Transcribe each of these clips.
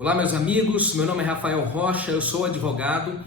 Olá meus amigos, meu nome é Rafael Rocha, eu sou advogado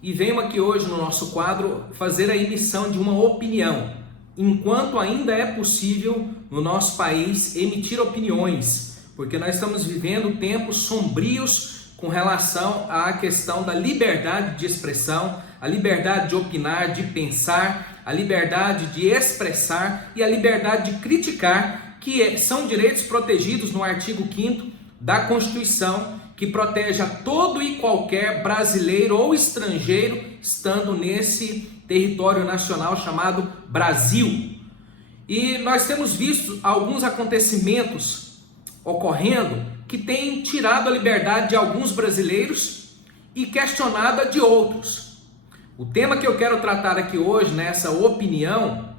e venho aqui hoje no nosso quadro fazer a emissão de uma opinião, enquanto ainda é possível no nosso país emitir opiniões, porque nós estamos vivendo tempos sombrios com relação à questão da liberdade de expressão, a liberdade de opinar, de pensar, a liberdade de expressar e a liberdade de criticar, que são direitos protegidos no artigo 5º da Constituição, que protege a todo e qualquer brasileiro ou estrangeiro estando nesse território nacional chamado Brasil. E nós temos visto alguns acontecimentos ocorrendo que têm tirado a liberdade de alguns brasileiros e questionado a de outros. O tema que eu quero tratar aqui hoje, nessa opinião,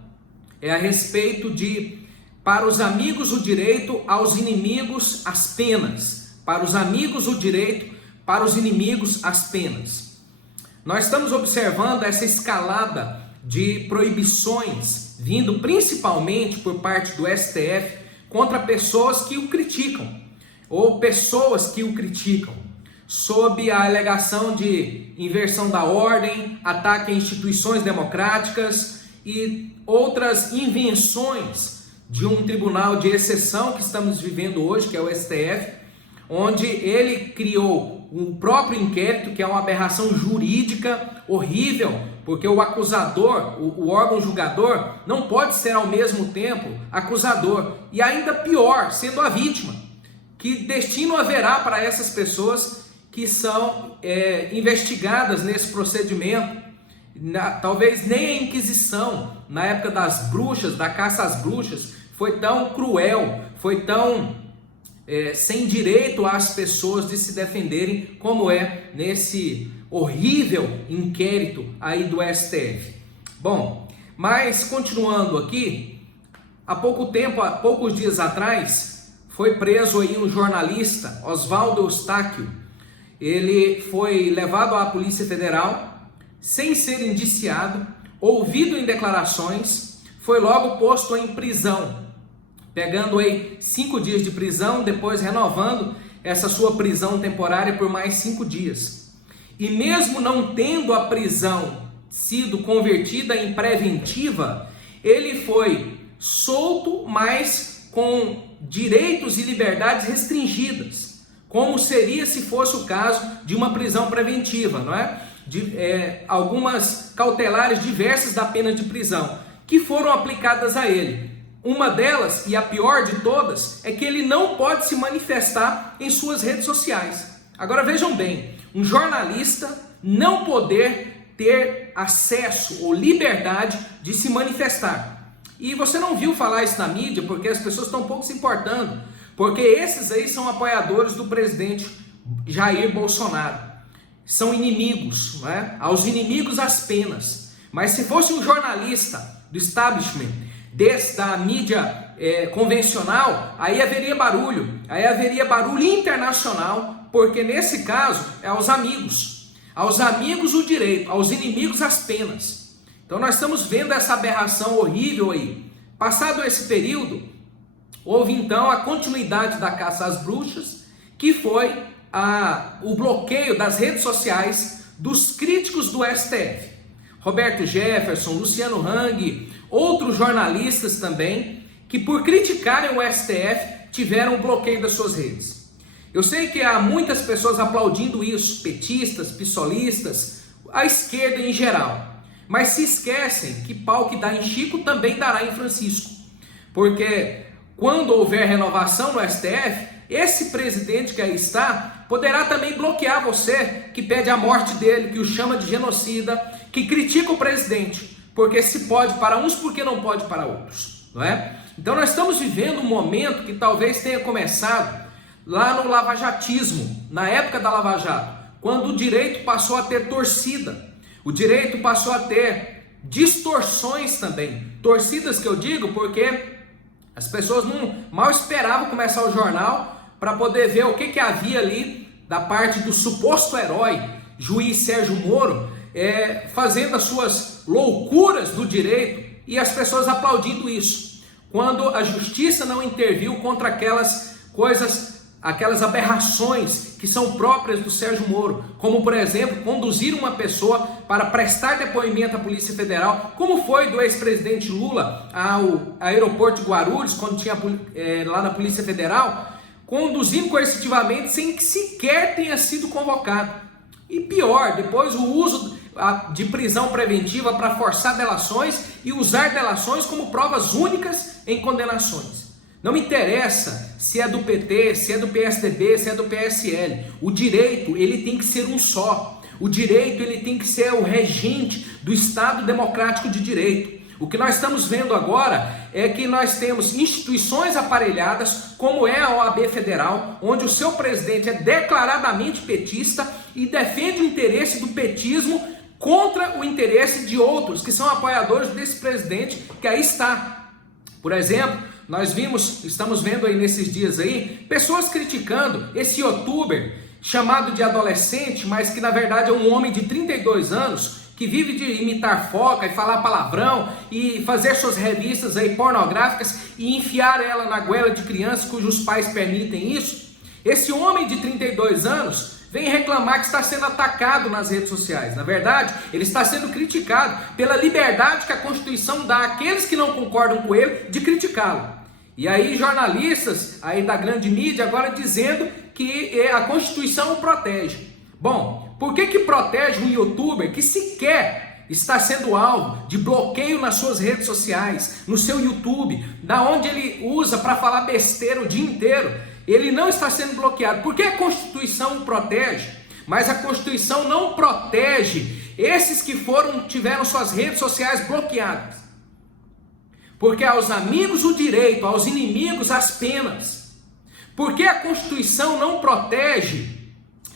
é a respeito de: para os amigos o direito, aos inimigos as penas. Para os amigos o direito, para os inimigos as penas. Nós estamos observando essa escalada de proibições vindo principalmente por parte do STF contra pessoas que o criticam ou pessoas que o criticam, sob a alegação de inversão da ordem, ataque a instituições democráticas e outras invenções de um tribunal de exceção que estamos vivendo hoje, que é o STF, onde ele criou um próprio inquérito, que é uma aberração jurídica horrível, porque o acusador, o órgão julgador, não pode ser ao mesmo tempo acusador, e ainda pior, sendo a vítima. Que destino haverá para essas pessoas que são investigadas nesse procedimento? Talvez nem a Inquisição, na época das bruxas, da caça às bruxas, foi tão cruel, foi tão sem direito às pessoas de se defenderem como é nesse horrível inquérito aí do STF. Bom, mas continuando aqui, há poucos dias atrás, foi preso aí um jornalista, Oswaldo Eustáquio. Ele foi levado à Polícia Federal sem ser indiciado, ouvido em declarações, foi logo posto em prisão, pegando aí 5 dias de prisão, depois renovando essa sua prisão temporária por mais 5 dias. E mesmo não tendo a prisão sido convertida em preventiva, ele foi solto, mas com direitos e liberdades restringidas, como seria se fosse o caso de uma prisão preventiva, não é? Algumas cautelares diversas da pena de prisão, que foram aplicadas a ele. Uma delas, e a pior de todas, é que ele não pode se manifestar em suas redes sociais. Agora vejam bem, um jornalista não poder ter acesso ou liberdade de se manifestar. E você não viu falar isso na mídia porque as pessoas estão um pouco se importando, porque esses aí são apoiadores do presidente Jair Bolsonaro. São inimigos, não é? Aos inimigos as penas. Mas se fosse um jornalista do establishment, da mídia convencional, aí haveria barulho internacional, porque nesse caso é aos amigos o direito, aos inimigos as penas. Então nós estamos vendo essa aberração horrível aí. Passado esse período, houve então a continuidade da caça às bruxas, que foi o bloqueio das redes sociais dos críticos do STF. Roberto Jefferson, Luciano Hang, outros jornalistas também, que por criticarem o STF tiveram o bloqueio das suas redes. Eu sei que há muitas pessoas aplaudindo isso, petistas, pissolistas, a esquerda em geral, mas se esquecem que pau que dá em Chico também dará em Francisco, porque quando houver renovação no STF, esse presidente que aí está poderá também bloquear você que pede a morte dele, que o chama de genocida, que critica o presidente, porque se pode para uns, porque não pode para outros, não é? Então nós estamos vivendo um momento que talvez tenha começado lá no lavajatismo, na época da Lava Jato, quando o direito passou a ter torcida, o direito passou a ter distorções também, torcidas que eu digo porque as pessoas mal esperavam começar o jornal para poder ver o que havia ali da parte do suposto herói, juiz Sérgio Moro, fazendo as suas loucuras do direito e as pessoas aplaudindo isso, quando a justiça não interviu contra aquelas coisas aquelas aberrações que são próprias do Sérgio Moro, como por exemplo, conduzir uma pessoa para prestar depoimento à Polícia Federal, como foi do ex-presidente Lula ao aeroporto de Guarulhos, quando tinha lá na Polícia Federal, conduzindo coercitivamente sem que sequer tenha sido convocado. E pior, depois o uso de prisão preventiva para forçar delações e usar delações como provas únicas em condenações. Não me interessa se é do PT, se é do PSDB, se é do PSL. O direito, ele tem que ser um só. O direito, ele tem que ser o regente do Estado Democrático de Direito. O que nós estamos vendo agora é que nós temos instituições aparelhadas, como é a OAB Federal, onde o seu presidente é declaradamente petista e defende o interesse do petismo contra o interesse de outros, que são apoiadores desse presidente que aí está. Por exemplo, estamos vendo aí nesses dias aí, pessoas criticando esse youtuber chamado de adolescente, mas que na verdade é um homem de 32 anos, que vive de imitar foca e falar palavrão e fazer suas revistas aí pornográficas e enfiar ela na goela de crianças cujos pais permitem isso. Esse homem de 32 anos vem reclamar que está sendo atacado nas redes sociais. Na verdade, ele está sendo criticado pela liberdade que a Constituição dá àqueles que não concordam com ele de criticá-lo. E aí jornalistas aí da grande mídia agora dizendo que a Constituição o protege. Bom, por que protege um youtuber que sequer está sendo alvo de bloqueio nas suas redes sociais, no seu YouTube, da onde ele usa para falar besteira o dia inteiro? Ele não está sendo bloqueado. Por que a Constituição o protege? Mas a Constituição não protege esses que tiveram suas redes sociais bloqueadas. Porque aos amigos o direito, aos inimigos as penas. Por que a Constituição não protege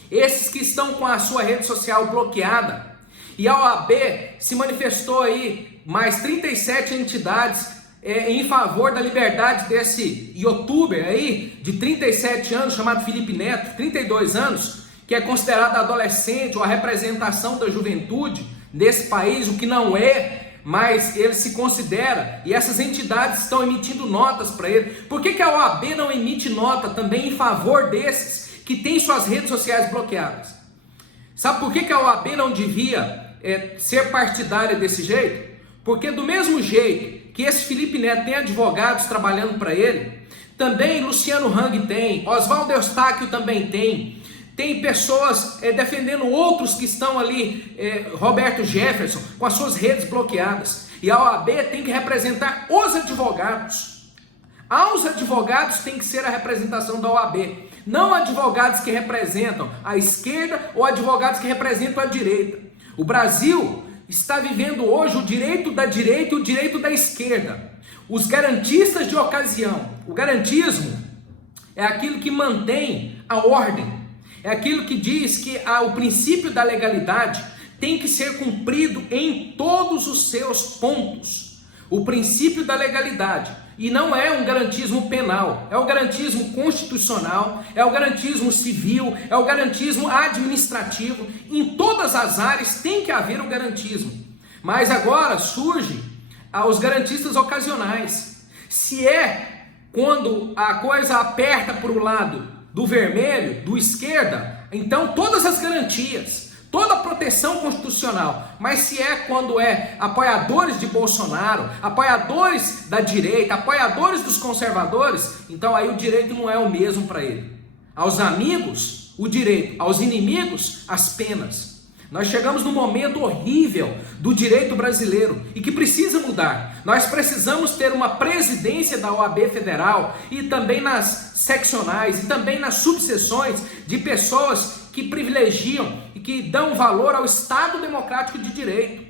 esses que estão com a sua rede social bloqueada? E a OAB se manifestou aí, mais 37 entidades, em favor da liberdade desse youtuber aí, de 37 anos, chamado Felipe Neto, 32 anos, que é considerado adolescente ou a representação da juventude desse país, o que não é, mas ele se considera, e essas entidades estão emitindo notas para ele. Por que a OAB não emite nota também em favor desses que têm suas redes sociais bloqueadas? Sabe por que a OAB não devia ser partidária desse jeito? Porque do mesmo jeito que esse Felipe Neto tem advogados trabalhando para ele, também Luciano Hang tem, Oswaldo Eustáquio também tem pessoas defendendo outros que estão ali, Roberto Jefferson, com as suas redes bloqueadas. E a OAB tem que representar os advogados. Aos advogados tem que ser a representação da OAB, não advogados que representam a esquerda ou advogados que representam a direita. O Brasil está vivendo hoje o direito da direita e o direito da esquerda. Os garantistas de ocasião. O garantismo é aquilo que mantém a ordem. É aquilo que diz que o princípio da legalidade tem que ser cumprido em todos os seus pontos. O princípio da legalidade. E não é um garantismo penal, é o garantismo constitucional, é o garantismo civil, é o garantismo administrativo. Em todas as áreas tem que haver o garantismo. Mas agora surge os garantistas ocasionais. Se é quando a coisa aperta para o lado do vermelho, do esquerda, então todas as garantias, toda a proteção constitucional. Mas se é quando apoiadores de Bolsonaro, apoiadores da direita, apoiadores dos conservadores, então aí o direito não é o mesmo para ele. Aos amigos, o direito. Aos inimigos, as penas. Nós chegamos num momento horrível do direito brasileiro e que precisa mudar. Nós precisamos ter uma presidência da OAB Federal e também nas seccionais e também nas subseções de pessoas que privilegiam e que dão valor ao Estado Democrático de Direito,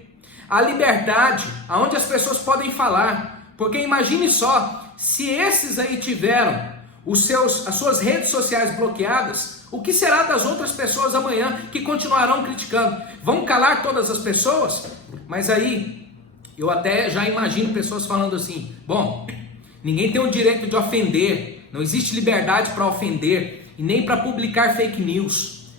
à liberdade, aonde as pessoas podem falar. Porque imagine só, se esses aí tiveram as suas redes sociais bloqueadas, o que será das outras pessoas amanhã que continuarão criticando? Vão calar todas as pessoas? Mas aí, eu até já imagino pessoas falando assim, bom, ninguém tem o direito de ofender, não existe liberdade para ofender, e nem para publicar fake news,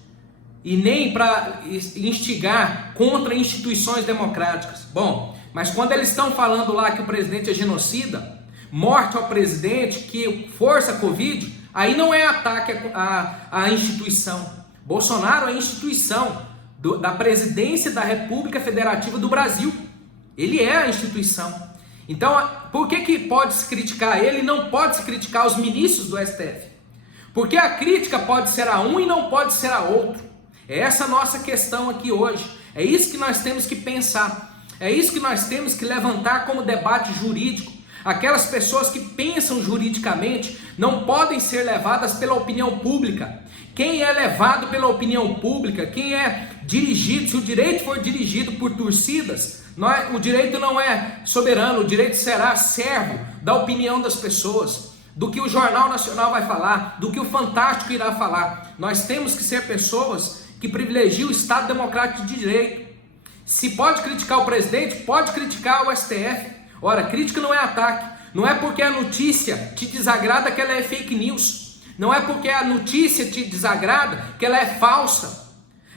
e nem para instigar contra instituições democráticas. Bom, mas quando eles estão falando lá que o presidente é genocida, morte ao presidente, que força a Covid, Aí não é ataque à instituição. Bolsonaro é a instituição da presidência da República Federativa do Brasil. Ele é a instituição. Então, por que pode se criticar ele e não pode se criticar os ministros do STF? Porque a crítica pode ser a um e não pode ser a outro. É essa a nossa questão aqui hoje. É isso que nós temos que pensar. É isso que nós temos que levantar como debate jurídico. Aquelas pessoas que pensam juridicamente não podem ser levadas pela opinião pública. Quem é levado pela opinião pública, quem é dirigido, se o direito for dirigido por torcidas, o direito não é soberano, o direito será servo da opinião das pessoas, do que o Jornal Nacional vai falar, do que o Fantástico irá falar. Nós temos que ser pessoas que privilegiam o Estado Democrático de Direito. Se pode criticar o presidente, pode criticar o STF. Ora, crítica não é ataque. Não é porque a notícia te desagrada que ela é fake news. Não é porque a notícia te desagrada que ela é falsa.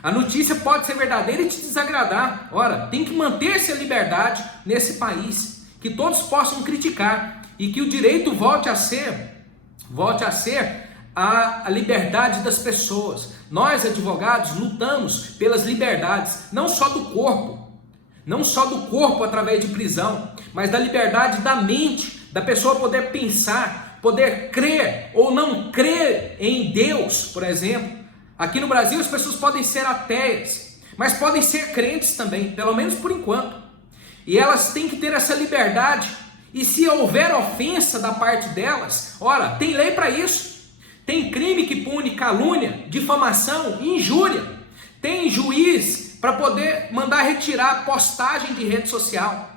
A notícia pode ser verdadeira e te desagradar. Ora, tem que manter-se a liberdade nesse país. Que todos possam criticar. E que o direito volte a ser a liberdade das pessoas. Nós, advogados, lutamos pelas liberdades, não só do corpo através de prisão, mas da liberdade da mente, da pessoa poder pensar, poder crer ou não crer em Deus, por exemplo. Aqui no Brasil as pessoas podem ser ateias, mas podem ser crentes também, pelo menos por enquanto. E elas têm que ter essa liberdade. E se houver ofensa da parte delas, ora, tem lei para isso. Tem crime que pune calúnia, difamação, injúria. Tem juiz para poder mandar retirar postagem de rede social.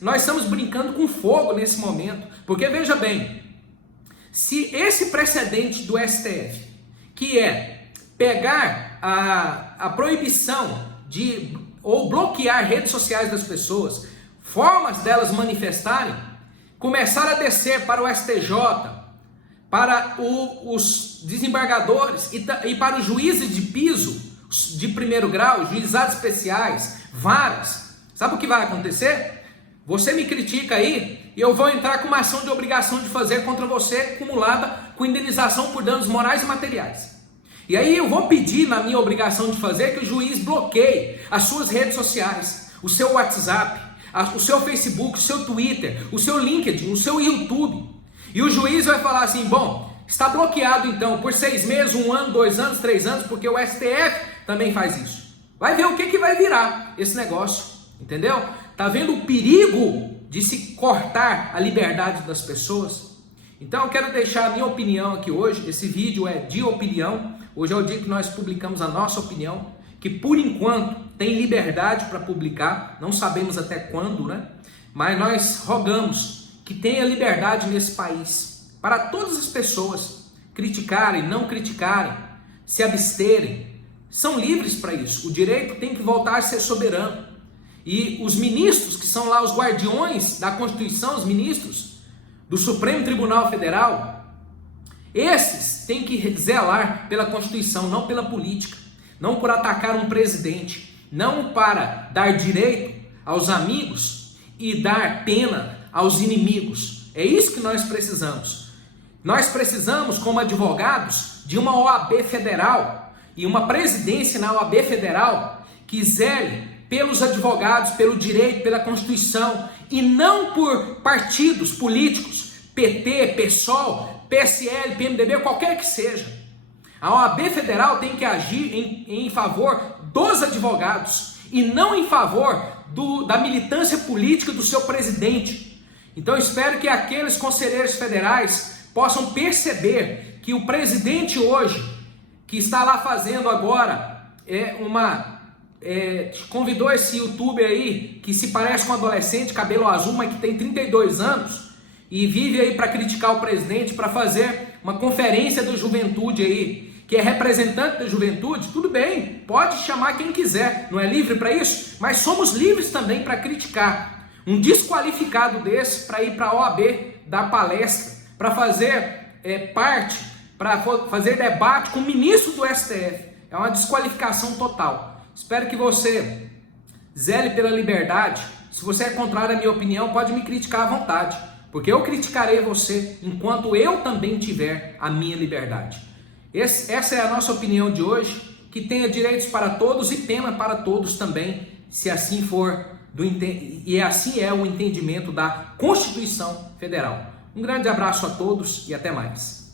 Nós estamos brincando com fogo nesse momento, porque veja bem, se esse precedente do STF, que é pegar a proibição ou bloquear redes sociais das pessoas, formas delas manifestarem, começar a descer para o STJ, para os desembargadores e para os juízes de piso de primeiro grau, juizados especiais, varas. Sabe o que vai acontecer? Você me critica aí e eu vou entrar com uma ação de obrigação de fazer contra você, acumulada com indenização por danos morais e materiais. E aí eu vou pedir, na minha obrigação de fazer, que o juiz bloqueie as suas redes sociais, o seu WhatsApp, o seu Facebook, o seu Twitter, o seu LinkedIn, o seu YouTube. E o juiz vai falar assim, bom, está bloqueado então por 6 meses, 1 ano, 2 anos, 3 anos, porque o STF também faz isso. Vai ver o que vai virar esse negócio, entendeu? Tá vendo o perigo de se cortar a liberdade das pessoas? Então eu quero deixar a minha opinião aqui hoje. Esse vídeo é de opinião. Hoje é o dia que nós publicamos a nossa opinião, que por enquanto tem liberdade para publicar, não sabemos até quando, né? Mas nós rogamos que tenha liberdade nesse país, para todas as pessoas criticarem, não criticarem, se absterem, são livres para isso. O direito tem que voltar a ser soberano. E os ministros, que são lá os guardiões da Constituição, os ministros do Supremo Tribunal Federal, esses têm que zelar pela Constituição, não pela política, não por atacar um presidente, não para dar direito aos amigos e dar pena aos inimigos. É isso que nós precisamos. Nós precisamos, como advogados, de uma OAB federal e uma presidência na OAB federal que zele pelos advogados, pelo direito, pela Constituição, e não por partidos políticos, PT, PSOL, PSL, PMDB, qualquer que seja. A OAB federal tem que agir em favor dos advogados e não em favor da militância política do seu presidente. Então eu espero que aqueles conselheiros federais possam perceber que o presidente hoje, que está lá fazendo agora, convidou esse youtuber aí, que se parece com um adolescente, cabelo azul, mas que tem 32 anos, e vive aí para criticar o presidente, para fazer uma conferência da juventude aí, que é representante da juventude. Tudo bem, pode chamar quem quiser, não é livre para isso? Mas somos livres também para criticar um desqualificado desse, para ir para a OAB dar palestra, para fazer para fazer debate com o ministro do STF. É uma desqualificação total. Espero que você zele pela liberdade. Se você é contrário à minha opinião, pode me criticar à vontade. porque eu criticarei você enquanto eu também tiver a minha liberdade. Essa é a nossa opinião de hoje, que tenha direitos para todos e pena para todos também, se assim for, e assim é o entendimento da Constituição Federal. Um grande abraço a todos e até mais.